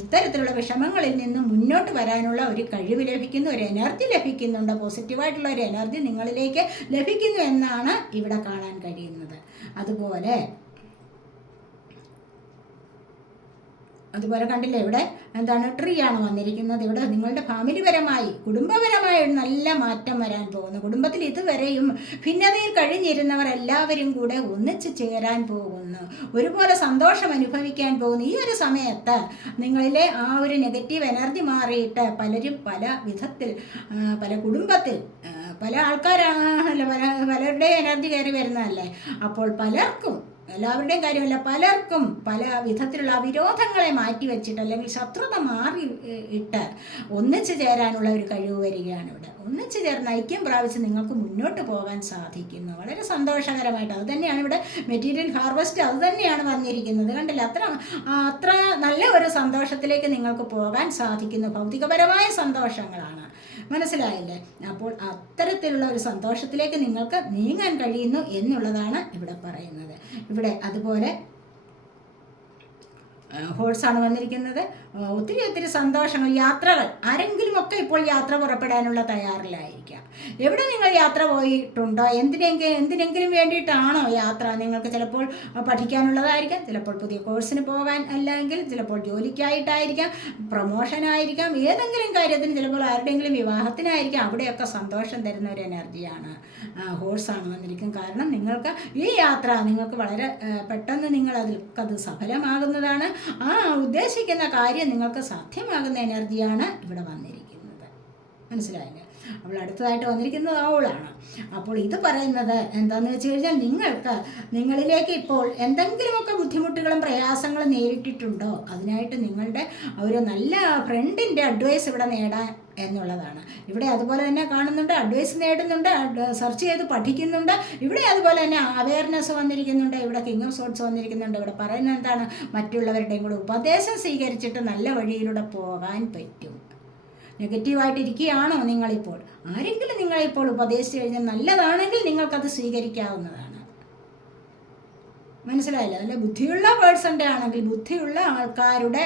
ഇത്തരത്തിലുള്ള വിഷമങ്ങളിൽ നിന്ന് മുന്നോട്ട് വരാനുള്ള ഒരു കഴിവ് ലഭിക്കുന്നു, ഒരു എനർജി ലഭിക്കുന്നുണ്ട്. പോസിറ്റീവായിട്ടുള്ള ഒരു എനർജി നിങ്ങളിലേക്ക് ലഭിക്കുന്നു എന്നാണ് ഇവിടെ കാണാൻ കഴിയുന്നത്. അതുപോലെ കണ്ടില്ലേ, ഇവിടെ എന്താണ്, ട്രീ ആണ് വന്നിരിക്കുന്നത്. ഇവിടെ നിങ്ങളുടെ ഫാമിലിപരമായി, കുടുംബപരമായ ഒരു നല്ല മാറ്റം വരാൻ പോകുന്നു. കുടുംബത്തിൽ ഇതുവരെയും ഭിന്നതയിൽ കഴിഞ്ഞിരുന്നവർ എല്ലാവരും കൂടെ ഒന്നിച്ച് ചേരാൻ പോകുന്നു. ഒരുപോലെ സന്തോഷം അനുഭവിക്കാൻ പോകുന്നു. ഈ ഒരു സമയത്ത് നിങ്ങളിലെ ആ ഒരു നെഗറ്റീവ് എനർജി മാറിയിട്ട് പലരും പല വിധത്തിൽ, പല കുടുംബത്തിൽ പല ആൾക്കാരാണല്ലോ, പലരുടെ എനർജി കയറി വരുന്നതല്ലേ. അപ്പോൾ പലർക്കും, എല്ലാവരുടെയും കാര്യമല്ല, പലർക്കും പല വിധത്തിലുള്ള വിരോധങ്ങളെ മാറ്റിവെച്ചിട്ട്, അല്ലെങ്കിൽ ശത്രുത മാറി ഇട്ട് ഒന്നിച്ചു ചേരാനുള്ള ഒരു കഴിവ് വരികയാണ് ഇവിടെ. ഒന്നിച്ചു ചേർന്ന് ഐക്യം പ്രാപിച്ച് നിങ്ങൾക്ക് മുന്നോട്ട് പോകാൻ സാധിക്കുന്നു. വളരെ സന്തോഷകരമായിട്ട്. അത് തന്നെയാണ് ഇവിടെ മെറ്റീരിയൽ ഹാർവസ്റ്റ്, അത് തന്നെയാണ് വന്നിരിക്കുന്നത്. കണ്ടില്ല? അത്ര നല്ല ഒരു സന്തോഷത്തിലേക്ക് നിങ്ങൾക്ക് പോകാൻ സാധിക്കുന്നു. ഭൗതികപരമായ സന്തോഷങ്ങളാണ്. മനസ്സിലായില്ലേ? അപ്പോൾ അത്തരത്തിലുള്ള ഒരു സന്തോഷത്തിലേക്ക് നിങ്ങൾക്ക് നീങ്ങാൻ കഴിയുന്നു എന്നുള്ളതാണ് ഇവിടെ പറയുന്നത്. ഇവിടെ അതുപോലെ ഹോഴ്സാണ് വന്നിരിക്കുന്നത്. ഒത്തിരി സന്തോഷങ്ങൾ, യാത്രകൾ. ആരെങ്കിലുമൊക്കെ ഇപ്പോൾ യാത്ര പുറപ്പെടാനുള്ള തയ്യാറിലായിരിക്കാം. എവിടെ നിങ്ങൾ യാത്ര പോയിട്ടുണ്ടോ? എന്തിനെങ്കിലും വേണ്ടിയിട്ടാണോ യാത്ര? നിങ്ങൾക്ക് ചിലപ്പോൾ പഠിക്കാനുള്ളതായിരിക്കാം, ചിലപ്പോൾ പുതിയ കോഴ്സിന് പോകാൻ, അല്ലെങ്കിൽ ചിലപ്പോൾ ജോലിക്കായിട്ടായിരിക്കാം, പ്രൊമോഷനായിരിക്കാം, ഏതെങ്കിലും കാര്യത്തിന്, ചിലപ്പോൾ ആരുടെയെങ്കിലും വിവാഹത്തിനായിരിക്കാം. അവിടെയൊക്കെ സന്തോഷം തരുന്ന ഒരു എനർജിയാണ് ഹോഴ്സാണ് വന്നിരിക്കുന്നത്. കാരണം നിങ്ങൾക്ക് ഈ യാത്ര നിങ്ങൾക്ക് വളരെ പെട്ടെന്ന് അത് സഫലമാകുന്നതാണ്. ആ ഉദ്ദേശിക്കുന്ന കാര്യം നിങ്ങൾക്ക് സാധ്യമാകുന്ന എനർജിയാണ് ഇവിടെ വന്നിരിക്കുന്നത്. മനസ്സിലായില്ലേ? അപ്പോൾ അടുത്തതായിട്ട് വന്നിരിക്കുന്നത് അവളാണ്. അപ്പോൾ ഇത് പറയുന്നത് എന്താണെന്ന് വെച്ച് കഴിഞ്ഞാൽ, നിങ്ങളിലേക്ക് ഇപ്പോൾ എന്തെങ്കിലുമൊക്കെ ബുദ്ധിമുട്ടുകളും പ്രയാസങ്ങളും നേരിട്ടിട്ടുണ്ടോ, അതിനായിട്ട് നിങ്ങളുടെ ഒരു നല്ല ഫ്രണ്ടിൻ്റെ അഡ്വൈസ് ഇവിടെ നേടാൻ എന്നുള്ളതാണ്. ഇവിടെ അതുപോലെ തന്നെ കാണുന്നുണ്ട്, അഡ്വൈസ് നേടുന്നുണ്ട്, സെർച്ച് ചെയ്ത് പഠിക്കുന്നുണ്ട്. ഇവിടെ അതുപോലെ തന്നെ അവയർനെസ് വന്നിരിക്കുന്നുണ്ട്. ഇവിടെ കിങ് ഓഫ് സോർഡ്സ് വന്നിരിക്കുന്നുണ്ട്. ഇവിടെ പറയുന്നത് എന്താണ്, മറ്റുള്ളവരുടെയും കൂടെ ഉപദേശം സ്വീകരിച്ചിട്ട് നല്ല വഴിയിലൂടെ പോകാൻ പറ്റും. നെഗറ്റീവായിട്ടിരിക്കുകയാണോ നിങ്ങളിപ്പോൾ? ആരെങ്കിലും നിങ്ങളിപ്പോൾ ഉപദേശിച്ചു കഴിഞ്ഞാൽ നല്ലതാണെങ്കിൽ നിങ്ങൾക്കത് സ്വീകരിക്കാവുന്നതാണ്. മനസ്സിലായില്ല? അല്ല, ബുദ്ധിയുള്ള പേഴ്സൻ്റെ ആണെങ്കിൽ, ബുദ്ധിയുള്ള ആൾക്കാരുടെ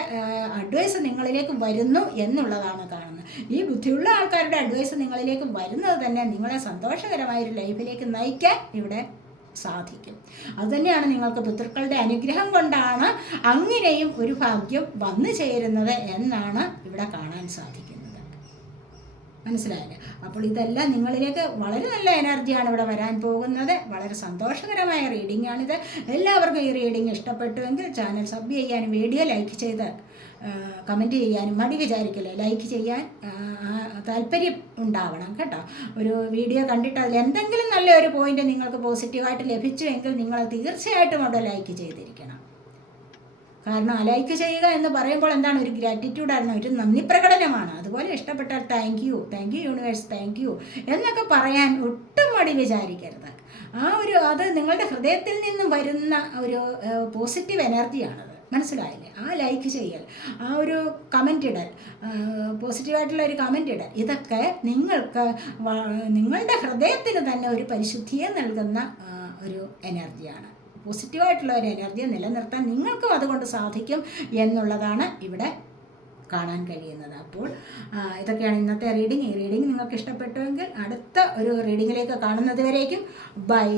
അഡ്വൈസ് നിങ്ങളിലേക്ക് വരുന്നു എന്നുള്ളതാണ് കാണുന്നത്. ഈ ബുദ്ധിയുള്ള ആൾക്കാരുടെ അഡ്വൈസ് നിങ്ങളിലേക്ക് വരുന്നത് തന്നെ നിങ്ങളെ സന്തോഷകരമായൊരു ലൈഫിലേക്ക് നയിക്കാൻ ഇവിടെ സാധിക്കും. അതുതന്നെയാണ് നിങ്ങൾക്ക് പിതൃക്കളുടെ അനുഗ്രഹം കൊണ്ടാണ് അങ്ങനെയും ഒരു ഭാഗ്യം വന്നു ചേരുന്നത് എന്നാണ് ഇവിടെ കാണാൻ സാധിക്കുന്നത്. മനസ്സിലായില്ലേ? അപ്പോൾ ഇതെല്ലാം നിങ്ങളിലേക്ക് വളരെ നല്ല എനർജിയാണ് ഇവിടെ വരാൻ പോകുന്നത്. വളരെ സന്തോഷകരമായ റീഡിംഗ് ആണിത്. എല്ലാവർക്കും ഈ റീഡിംഗ് ഇഷ്ടപ്പെട്ടുവെങ്കിൽ ചാനൽ സബ് ചെയ്യാനും വീഡിയോ ലൈക്ക് ചെയ്ത് കമൻറ്റ് ചെയ്യാനും മടി വിചാരിക്കില്ല. ലൈക്ക് ചെയ്യാൻ താല്പര്യം ഉണ്ടാവണം കേട്ടോ. ഒരു വീഡിയോ കണ്ടിട്ട് അതിൽ എന്തെങ്കിലും നല്ലൊരു പോയിന്റ് നിങ്ങൾക്ക് പോസിറ്റീവായിട്ട് ലഭിച്ചുവെങ്കിൽ നിങ്ങൾ തീർച്ചയായിട്ടും അവിടെ ലൈക്ക് ചെയ്തിരിക്കണം. കാരണം ലൈക്ക് ചെയ്യുക എന്ന് പറയുമ്പോൾ എന്താണ്, ഒരു ഗ്രാറ്റിറ്റ്യൂഡാണ്, ഒരു നന്ദി പ്രകടനമാണ്. അതുപോലെ ഇഷ്ടപ്പെട്ടാൽ thank you universe, thank you എന്നൊക്കെ പറയാൻ ഒട്ടും മടി വിചാരിക്കരുത്. അത് നിങ്ങളുടെ ഹൃദയത്തിൽ നിന്നും വരുന്ന ഒരു പോസിറ്റീവ് എനർജിയാണത്. മനസ്സിലായില്ലേ? ആ ലൈക്ക് ചെയ്യൽ, ആ ഒരു കമൻ്റ് ഇടൽ, പോസിറ്റീവായിട്ടുള്ള ഒരു കമൻ്റ് ഇടൽ, ഇതൊക്കെ നിങ്ങളുടെ ഹൃദയത്തിന് തന്നെ ഒരു പരിശുദ്ധിയെ നൽകുന്ന ഒരു എനർജിയാണ്. പോസിറ്റീവായിട്ടുള്ള ഒരു എനർജി നിലനിർത്താൻ നിങ്ങൾക്കും അതുകൊണ്ട് സാധിക്കും എന്നുള്ളതാണ് ഇവിടെ കാണാൻ കഴിയുന്നത്. അപ്പോൾ ഇതൊക്കെയാണ് ഇന്നത്തെ റീഡിംഗ്. ഈ റീഡിംഗ് നിങ്ങൾക്ക് ഇഷ്ടപ്പെട്ടുവെങ്കിൽ അടുത്ത ഒരു റീഡിങ്ങിലേക്ക് കാണുന്നത് വരേക്കും ബൈ.